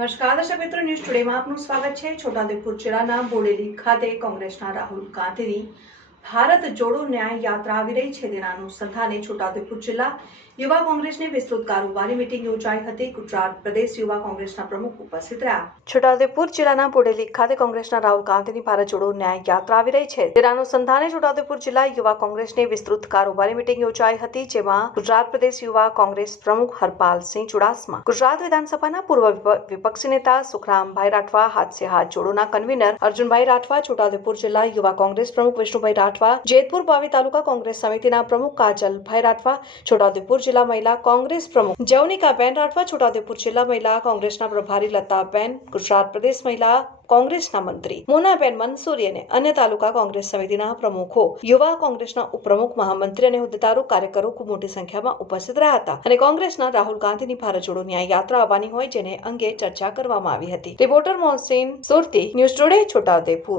નમસ્કાર, દર્શક મિત્રો, ન્યૂઝ ટુડેમાં આપનું સ્વાગત છે. છોટાઉદેપુર જિલ્લાના બોડેલી ખાતે કોંગ્રેસના રાહુલ ગાંધીની ભારત જોડો ન્યાય યાત્રા આવી રહી છે. તેના અનુસંધાને છોટાઉદેપુર જિલ્લા યુવા કોંગ્રેસની વિસ્તૃત કારોબારી મિટિંગ યોજાઈ હતી. ગુજરાત પ્રદેશ યુવા કોંગ્રેસના પ્રમુખ ઉપસ્થિત રહ્યા. છોટાઉદેપુર જિલ્લાના બોડેલી ખાતે કોંગ્રેસના રાહુલ ગાંધીની ભારત જોડો ન્યાય યાત્રા આવી રહી છે. તેના અનુસંધાને છોટાઉદેપુર જિલ્લા યુવા કોંગ્રેસની વિસ્તૃત કારોબારી મિટિંગ યોજાઈ હતી, જેમાં ગુજરાત પ્રદેશ યુવા કોંગ્રેસ પ્રમુખ હરપાલસિંહ ચુડાસમા, ગુજરાત વિધાનસભાના પૂર્વ વિપ- વિપક્ષી નેતા સુખરામભાઈ રાઠવા હાથસે હાથ જોડોના કન્વીનર અર્જુનભાઈ રાઠવા, છોટાઉદેપુર જિલ્લા યુવા કોંગ્રેસ પ્રમુખ વિષ્ણુભાઈ રાઠવા, જેતપુર પાવી તાલુકા કોંગ્રેસ સમિતિના પ્રમુખ કાજલભાઈ રાઠવા, છોટાઉદેપુર જિલ્લા મહિલા કોંગ્રેસ પ્રમુખ જવનિકાબેન રાઠવા, છોટાઉદેપુર જિલ્લા મહિલા કોંગ્રેસના પ્રભારી લતાબેન ગુજરાત પ્રદેશ મહિલા કોંગ્રેસના મંત્રી મોનાબેન મનસુરી અને અન્ય તાલુકા કોંગ્રેસ સમિતિના પ્રમુખો. યુવા કોંગ્રેસના ઉપપ્રમુખ, મહામંત્રી અને હોદ્દેદારો, કાર્યકરો ખૂબ મોટી સંખ્યામાં ઉપસ્થિત રહ્યા હતા અને કોંગ્રેસના રાહુલ ગાંધીની ભારત જોડો ન્યાય યાત્રા આવવાની હોય જેને અંગે ચર્ચા કરવામાં આવી હતી. Reporter Mohsin Surti, news today, Chhotaudepur.